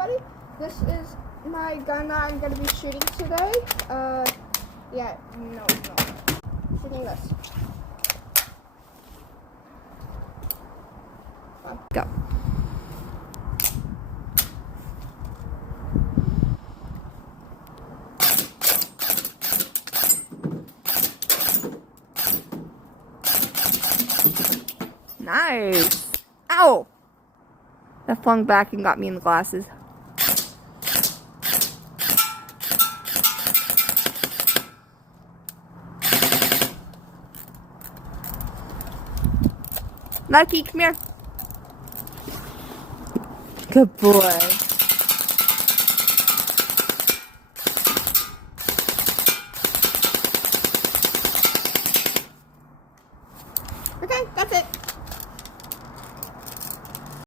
everybody. This is my gun that I'm going to be shooting today. Yeah, no. Shooting this. Go. Nice. Ow! That flung back and got me in the glasses. Lucky, come here. Good boy.